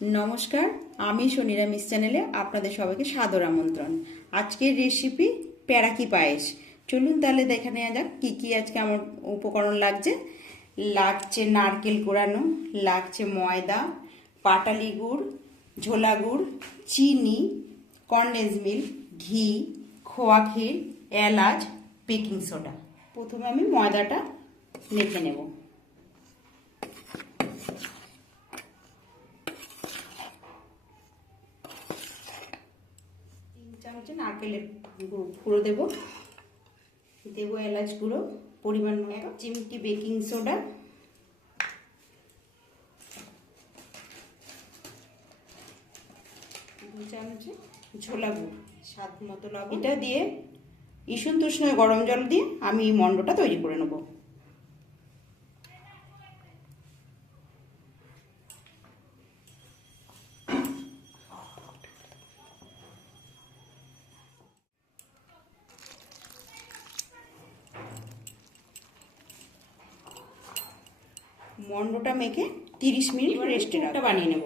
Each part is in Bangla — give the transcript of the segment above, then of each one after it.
নমস্কার, আমি সোনিরা মিস চ্যানেলে আপনাদের সবাইকে সাদর আমন্ত্রণ। আজকের রেসিপি প্যারাকি পায়েস। চলুন তাহলে দেখে নেওয়া যাক কী কী আজকে আমার উপকরণ লাগছে। লাগছে নারকেল কোড়ানো, লাগছে ময়দা, পাটালি গুড়, ঝোলা গুড়, চিনি, কনডেন্স মিল্ক, ঘি, খোয়া ক্ষীর, এলাচ, বেকিং সোডা। প্রথমে আমি ময়দাটা মেখে নেব। 3 চামচ নারকেলের গুঁড়ো দেবো, এলাচ গুঁড়ো পরিমাণ মতো, চিমটি বেকিং সোডা, 2 চামচ ঝোলা গুড়, স্বাদ মতো লবণ। এটা দিয়ে ইসুন তুষ্ণ গরম জল দিয়ে আমি মন্ডটা তৈরি করে নেব। মন্ডটা মেখে 30 মিনিট রেস্টে বানিয়ে নেব।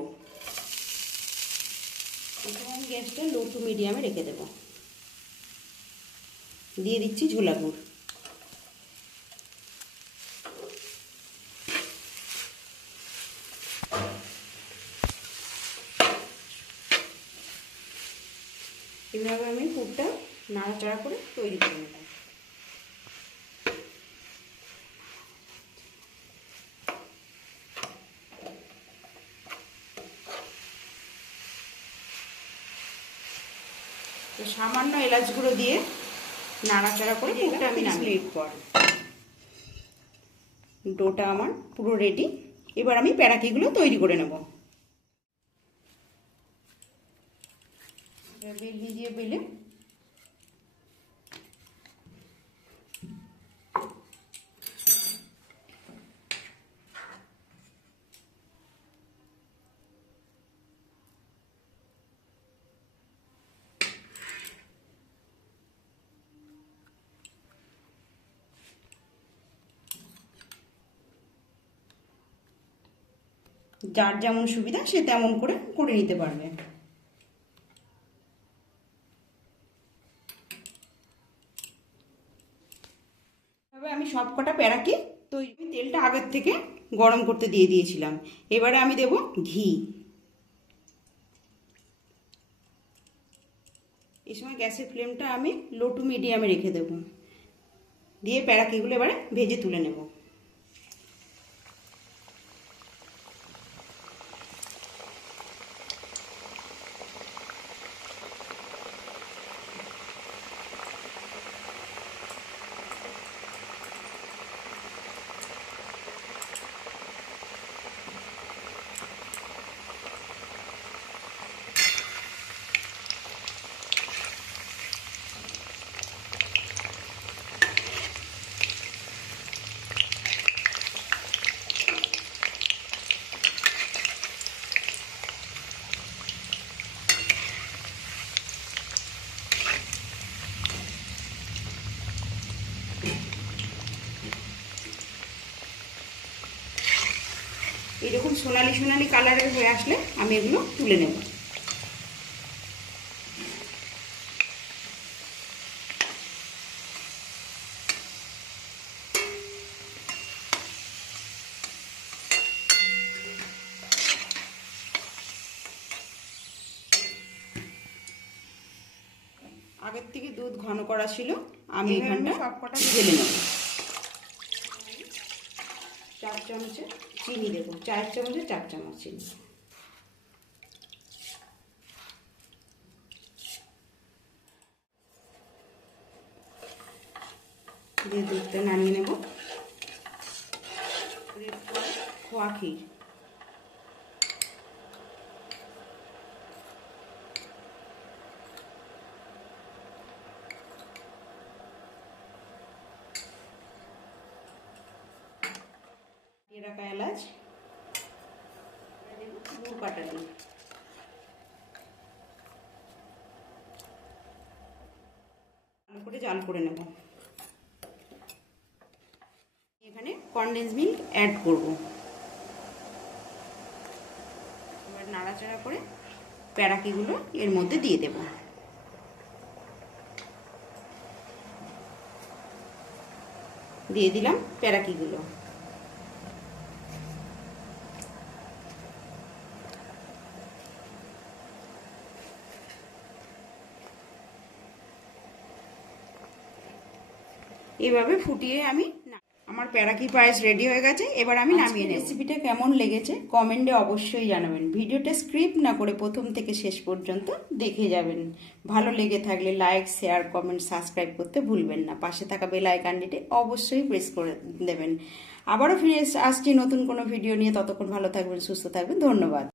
প্রথমে গ্যাসটা লো টু মিডিয়ামে রেখে দেব। দিয়ে দিচ্ছি ঝোলা গুড়। এভাবে আমি পুরটা নাড়াচাড়া করে তৈরি করে নেব। তো সামান্য এলাচ গুঁড়ো দিয়ে নাড়াচাড়া করে পুরটা আমি নামিয়ে নেব। পর ডোটা আমার পুরো রেডি। এবার আমি প্যারাকিগুলো তৈরি করে নেব। বেলনি দিয়ে বেলে যার যেমন সুবিধা সে তেমন করে নিতে পারবে। আমি সবকটা প্যারাকি তৈরি, তেলটা আগের থেকে গরম করতে দিয়ে দিয়েছিলাম। এবারে আমি দেব ঘি। এই সময় গ্যাসের ফ্লেমটা আমি লো টু মিডিয়ামে রেখে দেব। দিয়ে প্যারাকিগুলো এবারে ভেজে তুলে নেব। এরকম সোনালি সোনালি কালারের হয়ে আসলে আমি এগুলো তুলে নেব। আগের থেকে দুধ ঘন করা ছিল, আমি এখানটা সবকটা ঢেলে নেব। 4 চামচে চিনি দেব, 4 চামচে 4 চামচ চিনি দিয়ে দুধটা নামিয়ে নেব। খোয়া ক্ষীর, রাখা এলাচ, গুড় পাটালি, ভালো করে জাল করে নেব। এখানে কনডেন্স মিল্ক অ্যাড করব। এবার নাড়াচাড়া করে প্যারাকিগুলো এর মধ্যে দিয়ে দেব। দিয়ে দিলাম প্যারাকিগুলো। এভাবে ফুটিয়ে আমার প্যারাকি পায়েস রেডি হয়ে গেছে। এবার আমি নামিয়ে নেব। রেসিপিটা কেমন লেগেছে কমেন্টে অবশ্যই জানাবেন। ভিডিওটা স্ক্রিপ্ট না করে প্রথম থেকে শেষ পর্যন্ত দেখে যাবেন। ভালো লেগে থাকলে লাইক, শেয়ার, কমেন্ট, সাবস্ক্রাইব করতে ভুলবেন না। পাশে থাকা বেল আইকনটিতে অবশ্যই প্রেস করে দেবেন। আবারও ফিরে আসছি নতুন কোনো ভিডিও নিয়ে। ততক্ষণ ভালো থাকবেন, সুস্থ থাকবেন। ধন্যবাদ।